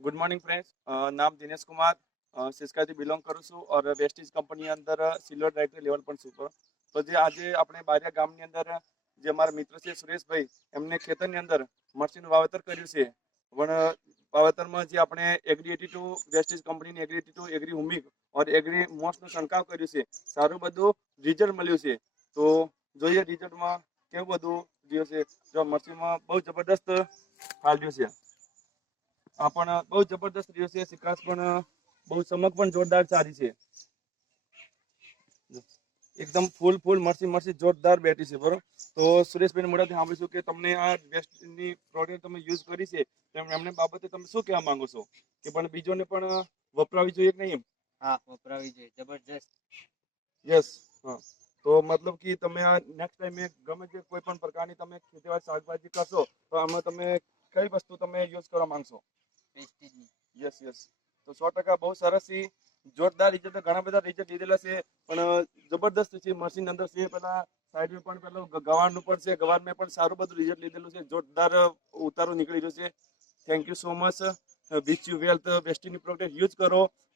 Good morning friends. नाम Dinesh Kumar, Syska થી belong કરું છું और વેસ્ટીજ કંપની અંદર સિલ્વર ડાયરેક્ટર લેવલ પર છું। તો જે આજે આપણે બારિયા ગામની અંદર જે અમારા મિત્ર છે સુરેશભાઈ, એમને ખેતરની અંદર મરચીનું વાવેતર કર્યું છે। પણ વાવેતરમાં જે આપણે એગ્રી 82 વેસ્ટીજ કંપનીની એગ્રી 82 એગ્રી હુમિક और એગ્રી મોસનું છંટકાવ કર્યું છે। સારું બધું રિઝલ્ટ મળ્યું છે। તો જોઈએ રિઝલ્ટમાં કેવું બધું રહ્યું છે। જો મરચીમાં બહુ જબરદસ્ત ફાલ્યું છે। આ પણ બહુ જબરદસ્ત રહ્યો છે। સિકાસ પણ બહુ ચમક પણ જોરદાર સારી છે। એકદમ ફૂલ મરસી જોરદાર બેઠી છે બરોબર। તો સુરેશભાઈ મોઢાથી સાંભળીશું કે તમને આ બેસ્ટની પ્રોડક્ટ તમે યુઝ કરી છે, એમને બાબતે તમે શું કહેવા માંગો છો કે પણ બીજોને પણ વપરાવી જોઈએ કે નહીં? હા, વપરાવી જોઈએ, જબરજસ્ત। યસ, હા। તો મતલબ કે તમે આ નેક્સ્ટ ટાઈમે ગમે તે કોઈ પણ પ્રકારની તમે ખેતીવાડી શાકભાજી કરશો તો આમાં તમે કઈ વસ્તુ તમે યુઝ કરવા માંગશો? વેસ્ટેજની। યસ। તો 100% બહુ સરસ છે, જોરદાર રિઝલ્ટ। ઘણા બધા રિઝલ્ટ લીધેલા છે પણ જબરદસ્ત છે। મશીન અંદર છે, પેલા સાઈડ પણ પેલું ગવારનું પણ છે, ગવારમાં પણ સારું બધું રિઝલ્ટ લીધેલું છે। જોરદાર ઉતારો નીકળી રહ્યો છે। Thank you so much, which you wealth વેસ્ટીની પ્રોડક્ટ યુઝ કરો